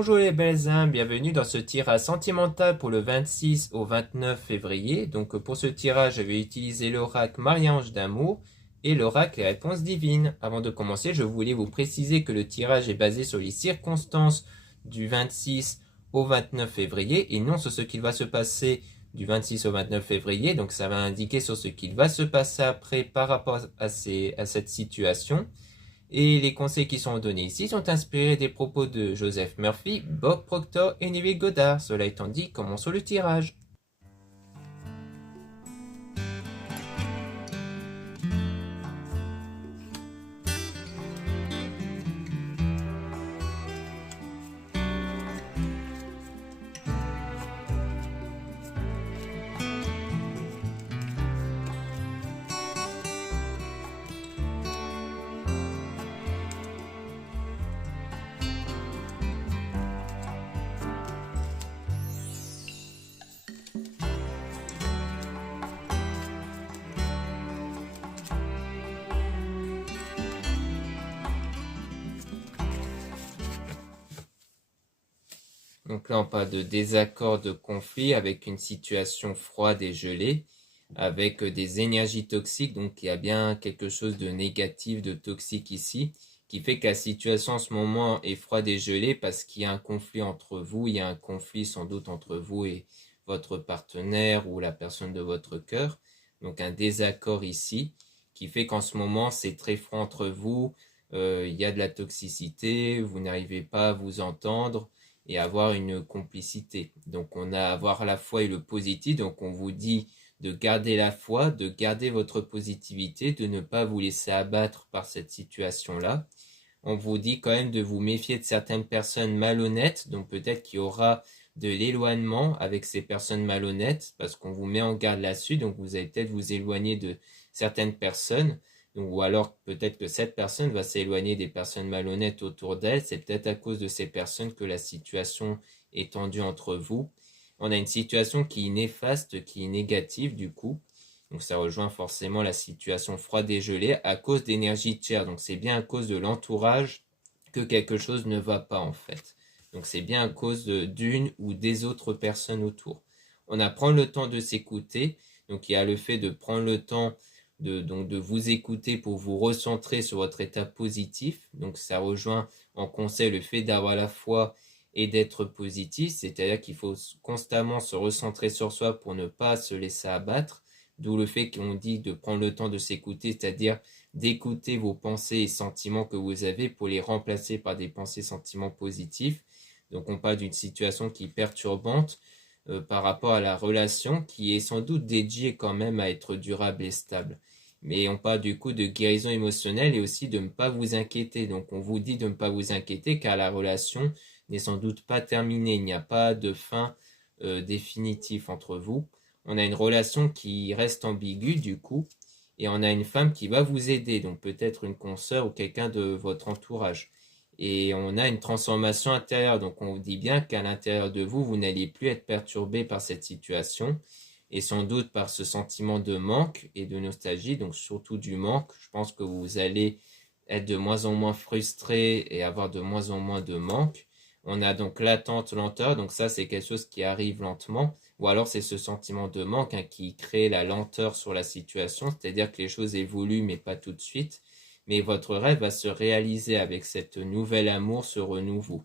Bonjour les belles âmes, bienvenue dans ce tirage sentimental pour le 26 au 29 février. Donc pour ce tirage, je vais utiliser l'oracle Marie-Ange d'amour et l'oracle les réponses divines. Avant de commencer, je voulais vous préciser que le tirage est basé sur les circonstances du 26 au 29 février et non sur ce qu'il va se passer du 26 au 29 février. Donc ça va indiquer sur ce qu'il va se passer après par rapport à cette situation. Et les conseils qui sont donnés ici sont inspirés des propos de Joseph Murphy, Bob Proctor et Neville Goddard. Cela étant dit, commençons le tirage. Donc là, on parle de désaccord, de conflit avec une situation froide et gelée, avec des énergies toxiques. Donc il y a bien quelque chose de négatif, de toxique ici, qui fait que la situation en ce moment est froide et gelée parce qu'il y a un conflit entre vous. Il y a un conflit sans doute entre vous et votre partenaire ou la personne de votre cœur. Donc un désaccord ici, qui fait qu'en ce moment, c'est très froid entre vous. Il y a de la toxicité, vous n'arrivez pas à vous entendre et avoir une complicité. Donc on a à avoir la foi et le positif. Donc on vous dit de garder la foi, de garder votre positivité, de ne pas vous laisser abattre par cette situation-là. On vous dit quand même de vous méfier de certaines personnes malhonnêtes. Donc peut-être qu'il y aura de l'éloignement avec ces personnes malhonnêtes parce qu'on vous met en garde là-dessus. Donc vous allez peut-être vous éloigner de certaines personnes. Ou alors peut-être que cette personne va s'éloigner des personnes malhonnêtes autour d'elle. C'est peut-être à cause de ces personnes que la situation est tendue entre vous. On a une situation qui est néfaste, qui est négative du coup. Donc ça rejoint forcément la situation froide et gelée à cause d'énergie tiers. Donc c'est bien à cause de l'entourage que quelque chose ne va pas en fait. Donc c'est bien à cause d'une ou des autres personnes autour. On a prendre le temps de s'écouter. Donc il y a le fait de prendre le temps de vous écouter pour vous recentrer sur votre état positif. Donc ça rejoint en conseil le fait d'avoir la foi et d'être positif, c'est-à-dire qu'il faut constamment se recentrer sur soi pour ne pas se laisser abattre, d'où le fait qu'on dit de prendre le temps de s'écouter, c'est-à-dire d'écouter vos pensées et sentiments que vous avez pour les remplacer par des pensées et sentiments positifs. Donc on parle d'une situation qui est perturbante par rapport à la relation qui est sans doute dédiée quand même à être durable et stable. Mais on parle du coup de guérison émotionnelle et aussi de ne pas vous inquiéter. Donc on vous dit de ne pas vous inquiéter car la relation n'est sans doute pas terminée. Il n'y a pas de fin définitive entre vous. On a une relation qui reste ambiguë du coup et on a une femme qui va vous aider. Donc peut-être une consoeur ou quelqu'un de votre entourage. Et on a une transformation intérieure. Donc on vous dit bien qu'à l'intérieur de vous, vous n'allez plus être perturbé par cette situation et sans doute par ce sentiment de manque et de nostalgie, donc surtout du manque. Je pense que vous allez être de moins en moins frustré et avoir de moins en moins de manque. On a donc l'attente, lenteur, donc ça c'est quelque chose qui arrive lentement, ou alors c'est ce sentiment de manque qui crée la lenteur sur la situation, c'est-à-dire que les choses évoluent mais pas tout de suite, mais votre rêve va se réaliser avec cette nouvel amour, ce renouveau.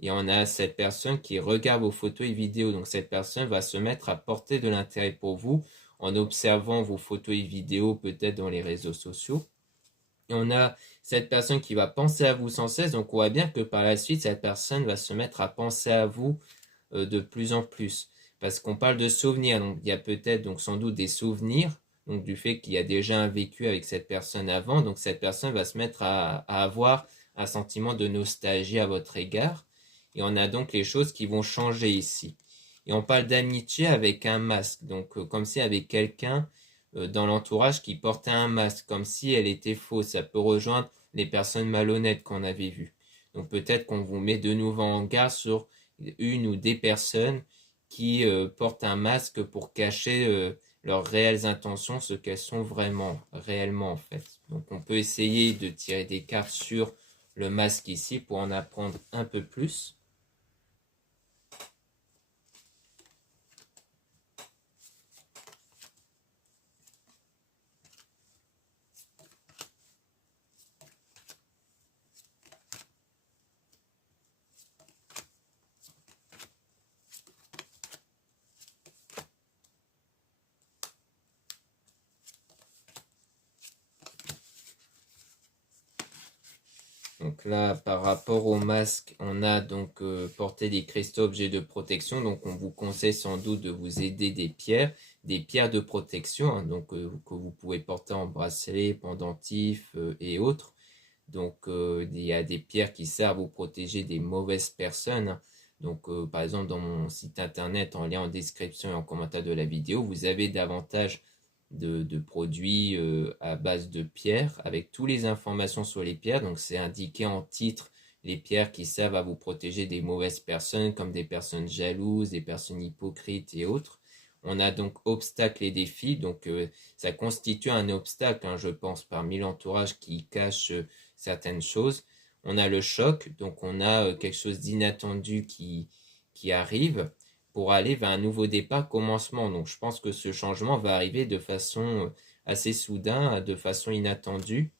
Et on a cette personne qui regarde vos photos et vidéos. Donc cette personne va se mettre à porter de l'intérêt pour vous en observant vos photos et vidéos peut-être dans les réseaux sociaux. Et on a cette personne qui va penser à vous sans cesse. Donc on voit bien que par la suite, cette personne va se mettre à penser à vous de plus en plus. Parce qu'on parle de souvenirs. Donc il y a peut-être donc sans doute des souvenirs. Donc du fait qu'il y a déjà un vécu avec cette personne avant. Donc cette personne va se mettre à avoir un sentiment de nostalgie à votre égard. Et on a donc les choses qui vont changer ici. Et on parle d'amitié avec un masque. Donc comme si avec quelqu'un dans l'entourage qui portait un masque, comme si elle était fausse. Ça peut rejoindre les personnes malhonnêtes qu'on avait vues. Donc peut-être qu'on vous met de nouveau en garde sur une ou des personnes qui portent un masque pour cacher leurs réelles intentions, ce qu'elles sont vraiment, réellement en fait. Donc on peut essayer de tirer des cartes sur le masque ici pour en apprendre un peu plus. Donc là, par rapport au masque, on a donc porté des cristaux objets de protection. Donc on vous conseille sans doute de vous aider des pierres de protection, hein, donc que vous pouvez porter en bracelet, pendentif et autres. Donc il y a des pierres qui servent à vous protéger des mauvaises personnes, hein. Donc par exemple dans mon site internet, en lien en description et en commentaire de la vidéo, vous avez davantage de produits à base de pierres avec toutes les informations sur les pierres. Donc c'est indiqué en titre les pierres qui servent à vous protéger des mauvaises personnes comme des personnes jalouses, des personnes hypocrites et autres. On a donc obstacles et défis. Donc ça constitue un obstacle, hein, je pense, parmi l'entourage qui cache certaines choses. On a le choc, donc on a quelque chose d'inattendu qui arrive pour aller vers un nouveau départ, commencement. Donc je pense que ce changement va arriver de façon assez soudain, de façon inattendue.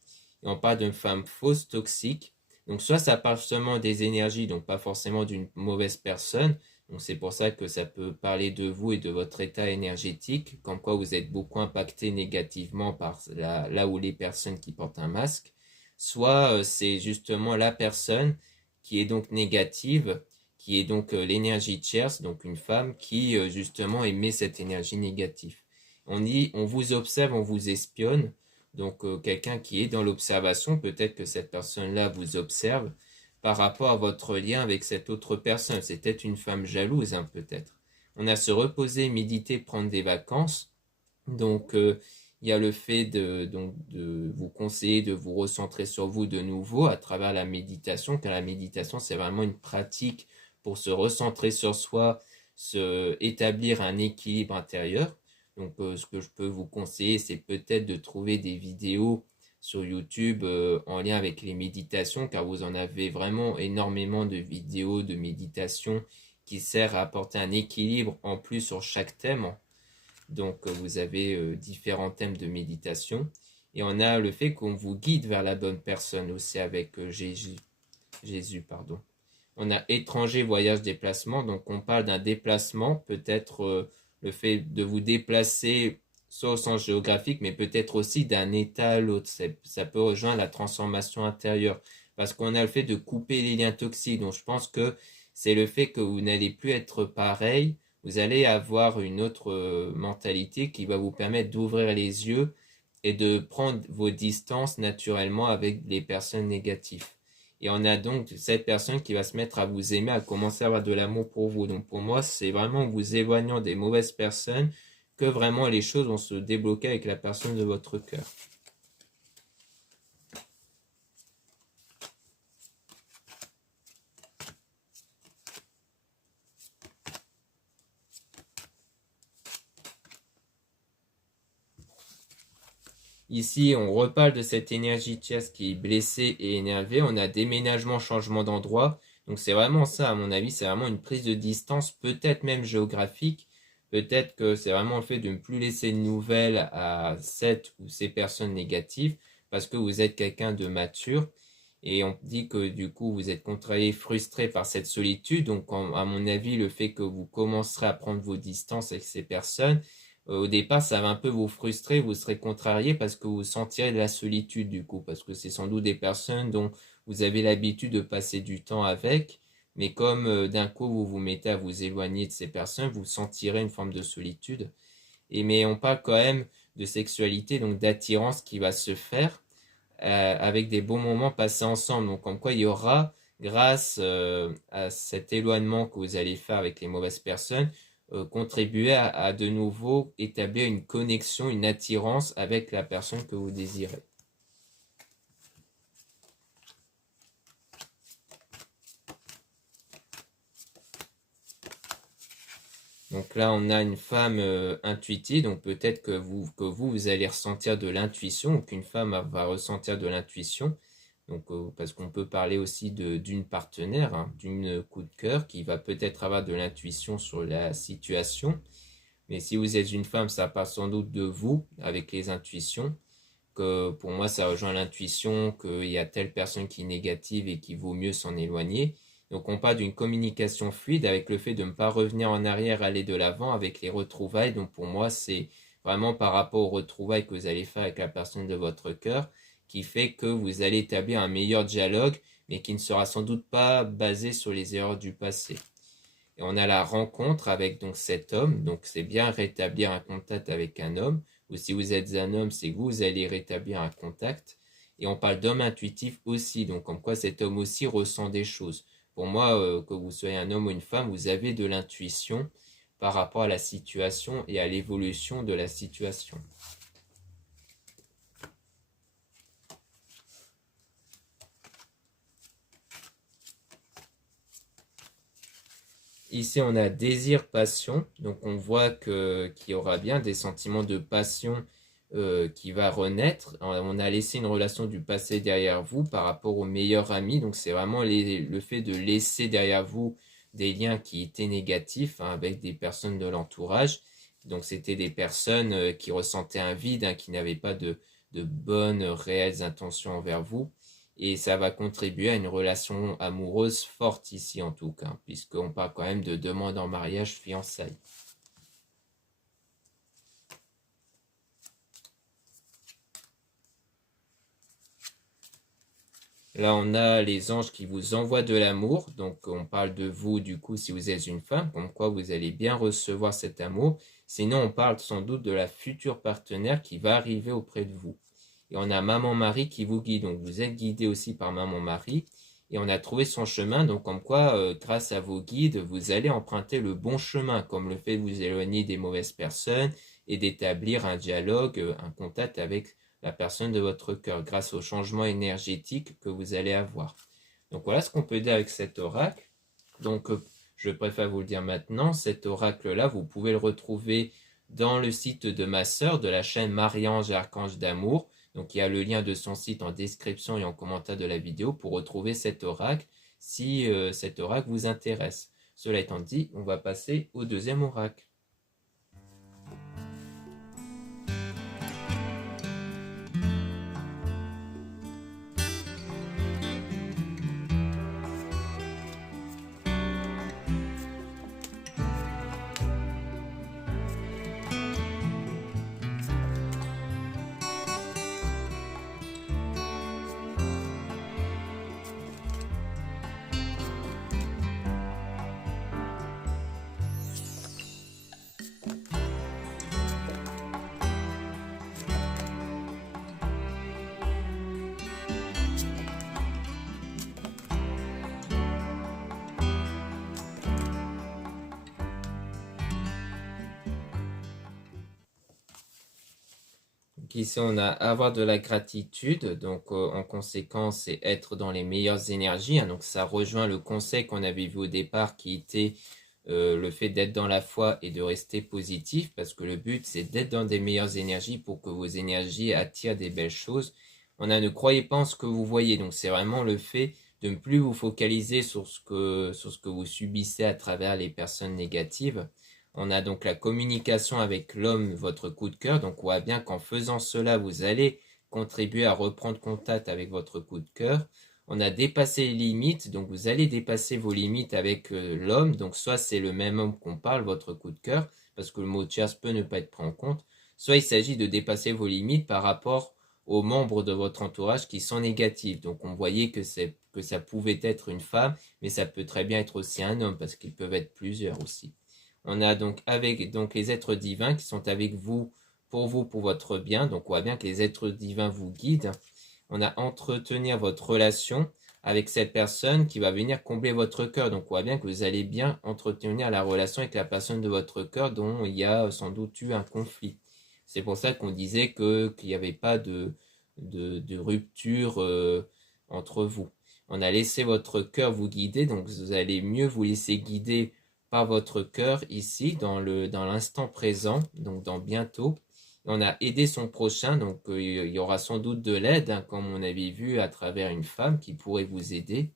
Et on parle d'une femme fausse, toxique. Donc soit ça parle seulement des énergies, donc pas forcément d'une mauvaise personne. Donc c'est pour ça que ça peut parler de vous et de votre état énergétique, comme quoi vous êtes beaucoup impacté négativement par là où les personnes qui portent un masque. Soit c'est justement la personne qui est donc négative, qui est donc l'énergie tierce, donc une femme qui justement émet cette énergie négative. On dit, on vous observe, on vous espionne, donc quelqu'un qui est dans l'observation, peut-être que cette personne-là vous observe par rapport à votre lien avec cette autre personne. C'est peut-être une femme jalouse, hein, peut-être. On a se reposer, méditer, prendre des vacances. Donc, il y a le fait de vous conseiller de vous recentrer sur vous de nouveau à travers la méditation, car la méditation, c'est vraiment une pratique pour se recentrer sur soi, se établir un équilibre intérieur. Donc, ce que je peux vous conseiller, c'est peut-être de trouver des vidéos sur YouTube en lien avec les méditations, car vous en avez vraiment énormément de vidéos de méditation qui servent à apporter un équilibre en plus sur chaque thème. Donc vous avez différents thèmes de méditation. Et on a le fait qu'on vous guide vers la bonne personne aussi avec Jésus, pardon. On a étranger, voyage, déplacement. Donc on parle d'un déplacement, peut-être le fait de vous déplacer soit au sens géographique, mais peut-être aussi d'un état à l'autre. Ça peut rejoindre la transformation intérieure. Parce qu'on a le fait de couper les liens toxiques. Donc je pense que c'est le fait que vous n'allez plus être pareil. Vous allez avoir une autre mentalité qui va vous permettre d'ouvrir les yeux et de prendre vos distances naturellement avec les personnes négatives. Et on a donc cette personne qui va se mettre à vous aimer, à commencer à avoir de l'amour pour vous. Donc pour moi, c'est vraiment en vous éloignant des mauvaises personnes que vraiment les choses vont se débloquer avec la personne de votre cœur. Ici, on reparle de cette énergie tierce qui est blessée et énervée. On a déménagement, changement d'endroit. Donc c'est vraiment ça, à mon avis, c'est vraiment une prise de distance, peut-être même géographique. Peut-être que c'est vraiment le fait de ne plus laisser de nouvelles à cette ou ces personnes négatives parce que vous êtes quelqu'un de mature. Et on dit que du coup, vous êtes contrarié, frustré par cette solitude. Donc, à mon avis, le fait que vous commencerez à prendre vos distances avec ces personnes, au départ, ça va un peu vous frustrer, vous serez contrarié parce que vous sentirez de la solitude du coup, parce que c'est sans doute des personnes dont vous avez l'habitude de passer du temps avec, mais comme d'un coup vous vous mettez à vous éloigner de ces personnes, vous sentirez une forme de solitude. Mais on parle quand même de sexualité, donc d'attirance qui va se faire avec des bons moments passés ensemble. Donc comme quoi il y aura, grâce à cet éloignement que vous allez faire avec les mauvaises personnes, contribuer à de nouveau établir une connexion, une attirance avec la personne que vous désirez. Donc là, on a une femme intuitive, donc peut-être que vous allez ressentir de l'intuition, ou qu'une femme va ressentir de l'intuition. Donc, parce qu'on peut parler aussi d'une partenaire, hein, d'une coup de cœur qui va peut-être avoir de l'intuition sur la situation. Mais si vous êtes une femme, ça part sans doute de vous avec les intuitions. Que pour moi, ça rejoint l'intuition qu'il y a telle personne qui est négative et qu'il vaut mieux s'en éloigner. Donc on parle d'une communication fluide avec le fait de ne pas revenir en arrière, aller de l'avant avec les retrouvailles. Donc pour moi, c'est vraiment par rapport aux retrouvailles que vous allez faire avec la personne de votre cœur qui fait que vous allez établir un meilleur dialogue, mais qui ne sera sans doute pas basé sur les erreurs du passé. Et on a la rencontre avec donc cet homme, donc c'est bien rétablir un contact avec un homme, ou si vous êtes un homme, c'est que vous allez rétablir un contact. Et on parle d'homme intuitif aussi, donc comme quoi cet homme aussi ressent des choses. Pour moi, que vous soyez un homme ou une femme, vous avez de l'intuition par rapport à la situation et à l'évolution de la situation. Ici, on a désir, passion. Donc, on voit qu'il y aura bien des sentiments de passion qui va renaître. On a laissé une relation du passé derrière vous par rapport au meilleur ami. Donc, c'est vraiment le fait de laisser derrière vous des liens qui étaient négatifs hein, avec des personnes de l'entourage. Donc, c'était des personnes qui ressentaient un vide, hein, qui n'avaient pas de bonnes, réelles intentions envers vous. Et ça va contribuer à une relation amoureuse forte ici en tout cas, puisqu'on parle quand même de demande en mariage, fiançailles. Là, on a les anges qui vous envoient de l'amour. Donc, on parle de vous, du coup, si vous êtes une femme, comme quoi vous allez bien recevoir cet amour. Sinon, on parle sans doute de la future partenaire qui va arriver auprès de vous. Et on a Maman Marie qui vous guide. Donc, vous êtes guidé aussi par Maman Marie. Et on a trouvé son chemin. Donc, comme quoi, grâce à vos guides, vous allez emprunter le bon chemin, comme le fait de vous éloigner des mauvaises personnes et d'établir un dialogue, un contact avec la personne de votre cœur grâce au changement énergétique que vous allez avoir. Donc voilà ce qu'on peut dire avec cet oracle. Donc je préfère vous le dire maintenant, cet oracle-là, vous pouvez le retrouver dans le site de ma sœur, de la chaîne Marie-Ange et Archange d'Amour. Donc il y a le lien de son site en description et en commentaire de la vidéo pour retrouver cet oracle si cet oracle vous intéresse. Cela étant dit, on va passer au deuxième oracle. Ici, on a avoir de la gratitude, donc en conséquence, c'est être dans les meilleures énergies. Hein, donc ça rejoint le conseil qu'on avait vu au départ qui était le fait d'être dans la foi et de rester positif, parce que le but, c'est d'être dans des meilleures énergies pour que vos énergies attirent des belles choses. On a ne croyez pas en ce que vous voyez, donc c'est vraiment le fait de ne plus vous focaliser sur ce que vous subissez à travers les personnes négatives. On a donc la communication avec l'homme, votre coup de cœur. Donc on voit bien qu'en faisant cela, vous allez contribuer à reprendre contact avec votre coup de cœur. On a dépassé les limites, donc vous allez dépasser vos limites avec l'homme. Donc soit c'est le même homme qu'on parle, votre coup de cœur, parce que le mot tierce peut ne pas être pris en compte. Soit il s'agit de dépasser vos limites par rapport aux membres de votre entourage qui sont négatifs. Donc on voyait que ça pouvait être une femme, mais ça peut très bien être aussi un homme, parce qu'ils peuvent être plusieurs aussi. On a donc avec les êtres divins qui sont avec vous, pour votre bien. Donc on voit bien que les êtres divins vous guident. On a entretenir votre relation avec cette personne qui va venir combler votre cœur. Donc on voit bien que vous allez bien entretenir la relation avec la personne de votre cœur dont il y a sans doute eu un conflit. C'est pour ça qu'on disait qu'il n'y avait pas de rupture entre vous. On a laissé votre cœur vous guider, donc vous allez mieux vous laisser guider par votre cœur ici, dans l'instant présent, donc dans bientôt. On a aidé son prochain, donc il y aura sans doute de l'aide, hein, comme on avait vu à travers une femme qui pourrait vous aider.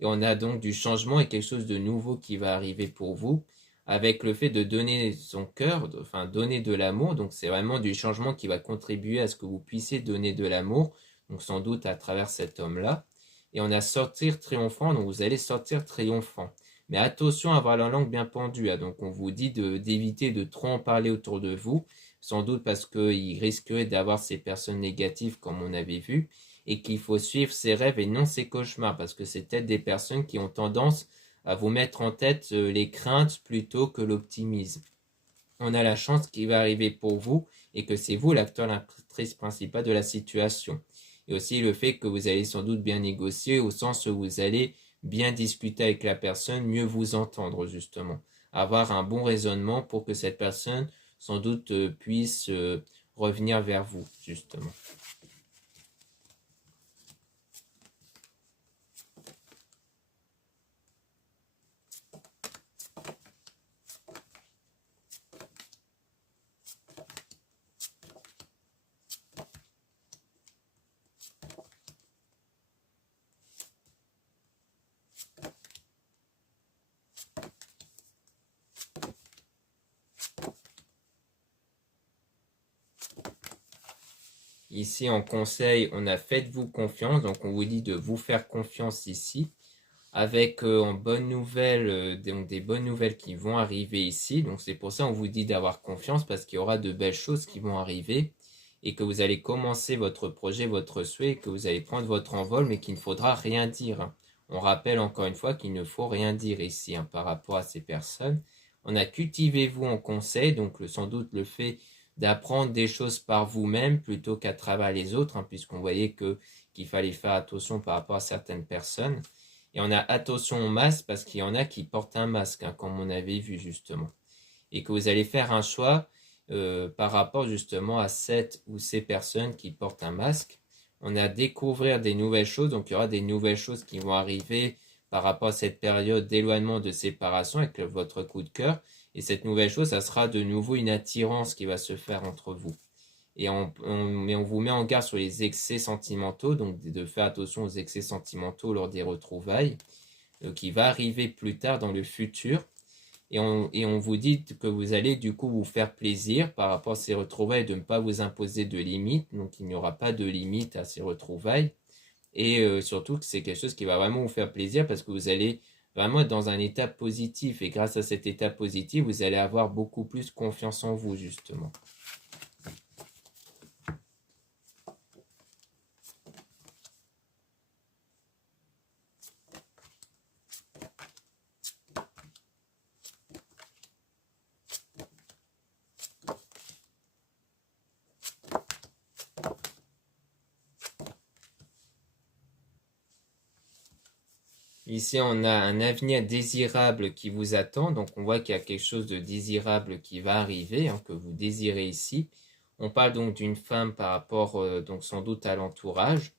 Et on a donc du changement et quelque chose de nouveau qui va arriver pour vous, avec le fait de donner son cœur, enfin donner de l'amour. Donc c'est vraiment du changement qui va contribuer à ce que vous puissiez donner de l'amour, donc sans doute à travers cet homme-là. Et on a sortir triomphant, donc vous allez sortir triomphant. Mais attention à avoir la langue bien pendue. Hein. Donc on vous dit d'éviter de trop en parler autour de vous, sans doute parce qu'il risquerait d'avoir ces personnes négatives comme on avait vu. et qu'il faut suivre ses rêves et non ses cauchemars, parce que c'est peut-être des personnes qui ont tendance à vous mettre en tête les craintes plutôt que l'optimisme. On a la chance qui va arriver pour vous et que c'est vous l'acteur, l'actrice principale de la situation. Et aussi le fait que vous allez sans doute bien négocier au sens où vous allez bien discuter avec la personne, mieux vous entendre justement. Avoir un bon raisonnement pour que cette personne sans doute puisse revenir vers vous justement. Ici, en conseil, on a faites-vous confiance. Donc, on vous dit de vous faire confiance ici. Avec en bonne nouvelle, donc des bonnes nouvelles qui vont arriver ici. Donc, c'est pour ça qu'on vous dit d'avoir confiance parce qu'il y aura de belles choses qui vont arriver et que vous allez commencer votre projet, votre souhait, que vous allez prendre votre envol, mais qu'il ne faudra rien dire. On rappelle encore une fois qu'il ne faut rien dire ici par rapport à ces personnes. On a cultivez-vous en conseil, donc sans doute le fait d'apprendre des choses par vous-même plutôt qu'à travers les autres, puisqu'on voyait qu'il fallait faire attention par rapport à certaines personnes. Et on a attention au masque parce qu'il y en a qui portent un masque, comme on avait vu justement. Et que vous allez faire un choix par rapport justement à cette ou ces personnes qui portent un masque. On a découvrir des nouvelles choses, donc il y aura des nouvelles choses qui vont arriver par rapport à cette période d'éloignement, de séparation avec votre coup de cœur. Et cette nouvelle chose, ça sera de nouveau une attirance qui va se faire entre vous. Et on vous met en garde sur les excès sentimentaux, donc de faire attention aux excès sentimentaux lors des retrouvailles, qui va arriver plus tard dans le futur. Et on vous dit que vous allez du coup vous faire plaisir par rapport à ces retrouvailles, de ne pas vous imposer de limites, donc il n'y aura pas de limite à ces retrouvailles. Et surtout que c'est quelque chose qui va vraiment vous faire plaisir parce que vous allez vraiment être dans un état positif. Et grâce à cet état positif, vous allez avoir beaucoup plus confiance en vous justement. Ici, on a un avenir désirable qui vous attend. Donc, on voit qu'il y a quelque chose de désirable qui va arriver, que vous désirez ici. On parle donc d'une femme par rapport, donc sans doute à l'entourage.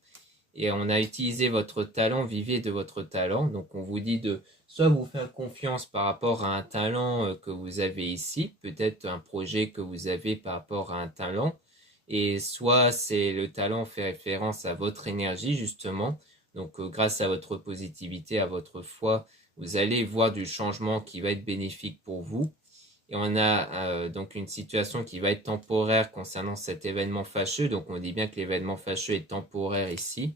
Et on a utilisé votre talent, vivez de votre talent. Donc, on vous dit de soit vous faire confiance par rapport à un talent que vous avez ici, peut-être un projet que vous avez par rapport à un talent. Et soit c'est le talent fait référence à votre énergie, justement. Donc, grâce à votre positivité, à votre foi, vous allez voir du changement qui va être bénéfique pour vous. Et on a donc une situation qui va être temporaire concernant cet événement fâcheux. Donc, on dit bien que l'événement fâcheux est temporaire ici.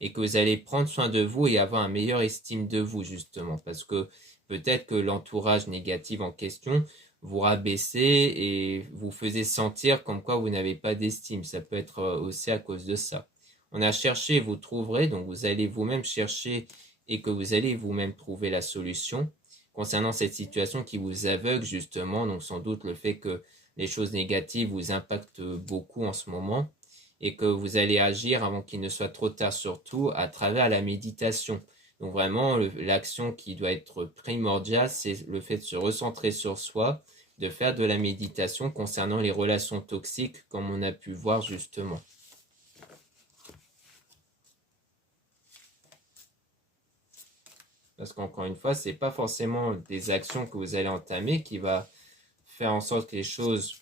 Et que vous allez prendre soin de vous et avoir une meilleure estime de vous, justement. Parce que peut-être que l'entourage négatif en question vous rabaissait et vous faisait sentir comme quoi vous n'avez pas d'estime. Ça peut être aussi à cause de ça. On a cherché, vous trouverez, donc vous allez vous-même chercher et que vous allez vous-même trouver la solution concernant cette situation qui vous aveugle justement, donc sans doute le fait que les choses négatives vous impactent beaucoup en ce moment et que vous allez agir avant qu'il ne soit trop tard, surtout à travers la méditation. Donc vraiment, l'action qui doit être primordiale, c'est le fait de se recentrer sur soi, de faire de la méditation concernant les relations toxiques comme on a pu voir justement. Parce qu'encore une fois, ce n'est pas forcément des actions que vous allez entamer qui va faire en sorte que les choses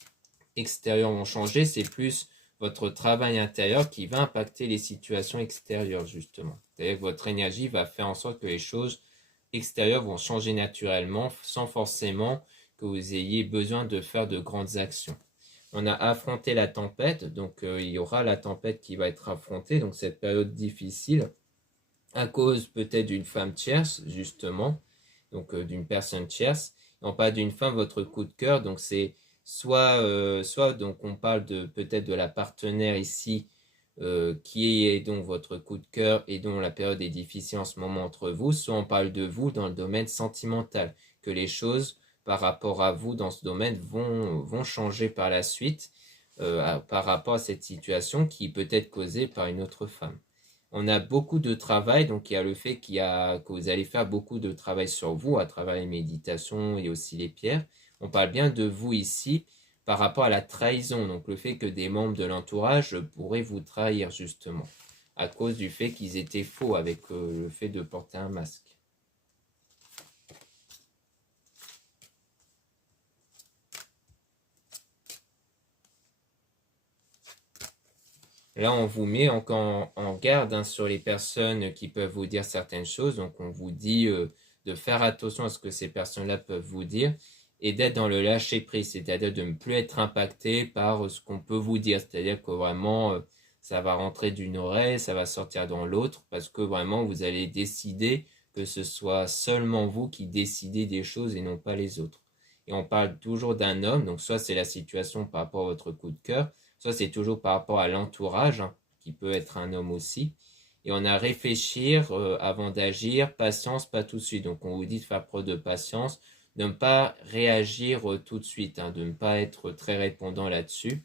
extérieures vont changer, c'est plus votre travail intérieur qui va impacter les situations extérieures, justement. C'est-à-dire que votre énergie va faire en sorte que les choses extérieures vont changer naturellement sans forcément que vous ayez besoin de faire de grandes actions. On a affronté la tempête, donc il y aura la tempête qui va être affrontée, donc cette période difficile, à cause peut-être d'une femme tierce, justement, donc d'une personne tierce, non pas d'une femme, votre coup de cœur, donc c'est soit donc on parle de peut-être de la partenaire ici qui est donc votre coup de cœur et dont la période est difficile en ce moment entre vous, soit on parle de vous dans le domaine sentimental, que les choses par rapport à vous dans ce domaine vont changer par la suite par rapport à cette situation qui peut être causée par une autre femme. On a beaucoup de travail, donc il y a le fait que vous allez faire beaucoup de travail sur vous à travers les méditations et aussi les pierres. On parle bien de vous ici par rapport à la trahison, donc le fait que des membres de l'entourage pourraient vous trahir justement, à cause du fait qu'ils étaient faux avec le fait de porter un masque. Là, on vous met encore en garde hein, sur les personnes qui peuvent vous dire certaines choses. Donc, on vous dit de faire attention à ce que ces personnes-là peuvent vous dire et d'être dans le lâcher-prise, c'est-à-dire de ne plus être impacté par ce qu'on peut vous dire. C'est-à-dire que vraiment, ça va rentrer d'une oreille, ça va sortir dans l'autre, parce que vraiment, vous allez décider que ce soit seulement vous qui décidez des choses et non pas les autres. Et on parle toujours d'un homme, donc soit c'est la situation par rapport à votre coup de cœur, soit c'est toujours par rapport à l'entourage, hein, qui peut être un homme aussi. Et on a à réfléchir avant d'agir, patience, pas tout de suite. Donc on vous dit de faire preuve de patience, de ne pas réagir tout de suite, hein, de ne pas être très répondant là-dessus.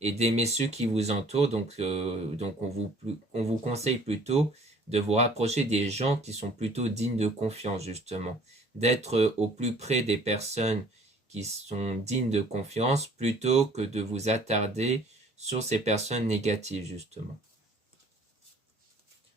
Et d'aimer ceux qui vous entourent. Donc on vous conseille plutôt de vous rapprocher des gens qui sont plutôt dignes de confiance, justement. D'être au plus près des personnes qui sont dignes de confiance plutôt que de vous attarder sur ces personnes négatives, justement.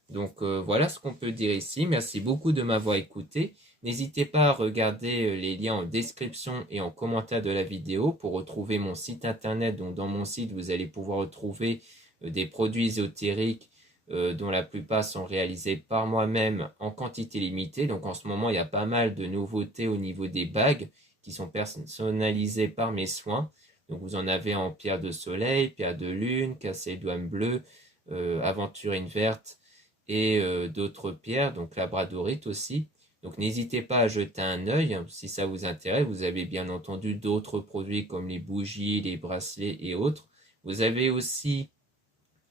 Donc voilà ce qu'on peut dire ici. Merci beaucoup de m'avoir écouté. N'hésitez pas à regarder les liens en description et en commentaire de la vidéo pour retrouver mon site internet. Donc dans mon site, vous allez pouvoir retrouver des produits ésotériques dont la plupart sont réalisés par moi-même en quantité limitée. Donc en ce moment, il y a pas mal de nouveautés au niveau des bagues qui sont personnalisées par mes soins. Donc vous en avez en pierre de soleil, pierre de lune, calcédoine bleue, aventurine verte et d'autres pierres, donc labradorite aussi. Donc n'hésitez pas à jeter un œil si ça vous intéresse. Vous avez bien entendu d'autres produits comme les bougies, les bracelets et autres. Vous avez aussi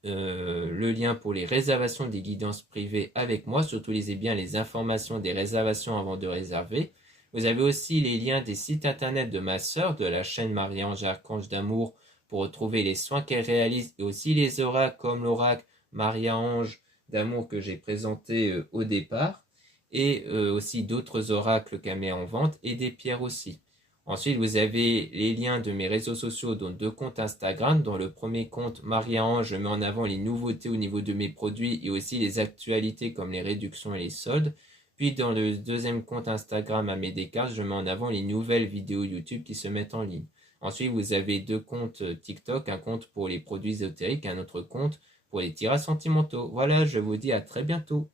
le lien pour les réservations des guidances privées avec moi. Surtout lisez bien les informations des réservations avant de réserver. Vous avez aussi les liens des sites internet de ma sœur, de la chaîne Marie-Ange Archange d'Amour, pour retrouver les soins qu'elle réalise et aussi les oracles comme l'oracle Marie-Ange d'amour que j'ai présenté au départ et aussi d'autres oracles qu'elle met en vente et des pierres aussi. Ensuite, vous avez les liens de mes réseaux sociaux, dont 2 comptes Instagram. Dans le premier compte, Marie-Ange, je mets en avant les nouveautés au niveau de mes produits et aussi les actualités comme les réductions et les soldes. Puis dans le deuxième compte Instagram, Amédée Descartes, je mets en avant les nouvelles vidéos YouTube qui se mettent en ligne. Ensuite, vous avez 2 comptes TikTok, un compte pour les produits ésotériques et un autre compte pour les tirages sentimentaux. Voilà, je vous dis à très bientôt.